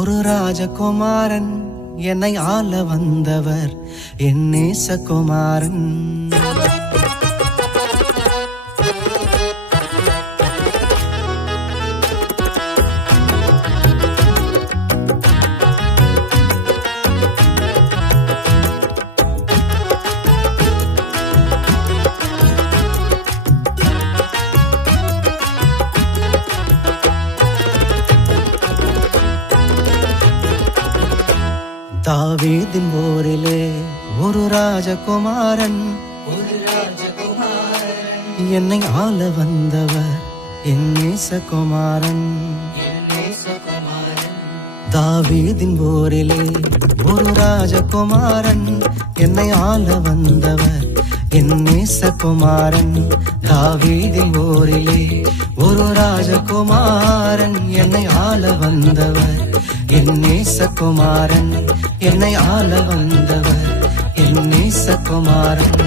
ஒரு ராஜகுமாரன் என்னை ஆள வந்தவர் என் நேசகுமாரன். தாவீதின் ஊரிலே ஒரு ராஜகுமாரன் என்னை ஆள வந்தவர் என் நேசகுமாரன். தாவீதின் ஊரிலே ஒரு ராஜகுமாரன் என்னை ஆள வந்தவர் என் நேசகுமாரன். தாவீதின் ஊரிலே ஒரு ராஜகுமாரன் என்னை ஆள வந்தவர் என் நேசகுமாரன். என்னை ஆள வந்தவர் என் நேசகுமாரன்.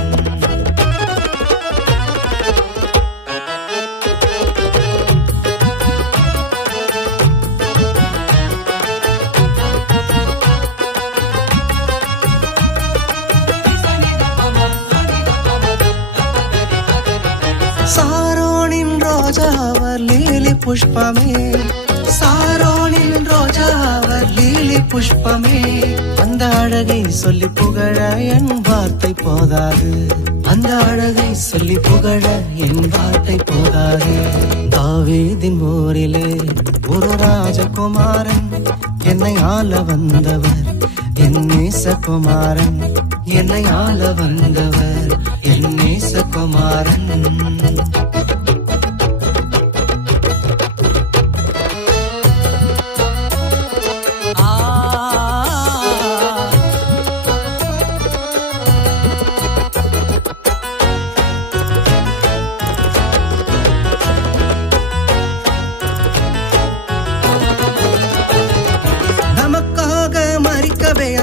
சாரோனின் ரோஜா அவர் லீலி புஷ்பமே, சாரோனின் ரோஜா அவர் லீலி புஷ்பமே. அந்த அழகை சொல்லி புகழ என் வார்த்தை போதாது, அந்த அழகை சொல்லி புகழ என் வார்த்தை போதாது. தாவீதின் ஊரிலே ஒரு ராஜகுமாரன் என்னை ஆள வந்தவர் என் நேசகுமாரன். என்னை ஆள வந்தவர் என் நேசகுமாரன்.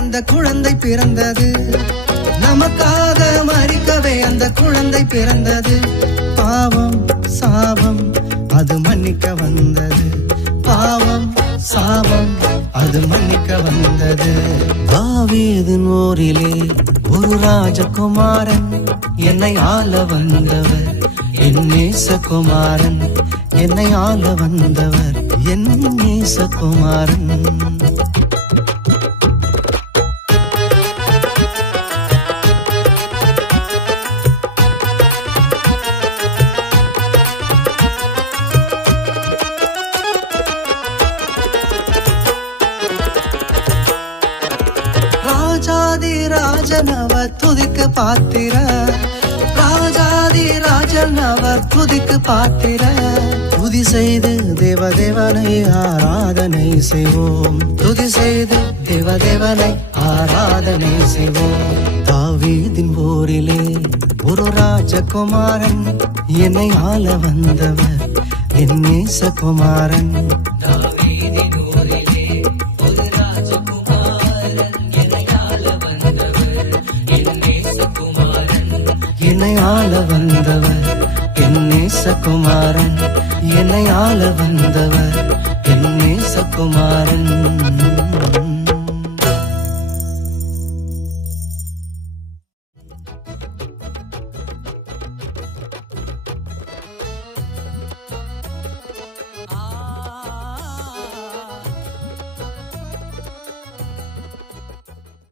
அந்த குழந்தை பிறந்தது, நமக்காக மரிக்கவே அந்த குழந்தை பிறந்தது. பாவம் சாபம் அது மன்னிக்க வந்தது, பாவம் சாபம் அது மன்னிக்க வந்தது. தாவீதின் ஊரிலே ஒரு ராஜகுமாரன் என்னை ஆள வந்தவர் என் நேசகுமாரன். என்னை ஆள வந்தவர் என் நேசகுமாரன். ராஜாதி ராஜன் அவர் துதிக்கு பாத்திர, ராஜாதி ராஜன் அவர் துதிக்கு பாத்திர. துதி செய்து தேவதேவனை ஆராதனை செய்வோம், துதி செய்து தேவதேவனை ஆராதனை செய்வோம். தாவீதின் ஊரிலே ஒரு ராஜகுமாரன் என்னை ஆள வந்தவர் என் நேசகுமாரன். தாவீதின் ஊரிலே ஒரு ராஜகுமாரன் என்னை ஆள வந்தவர் என் நேசகுமாரன். என்னை ஆள வந்தவர் என் நேசகுமாரன். என்னை ஆள வந்தவர் என் நேசகுமாரன்.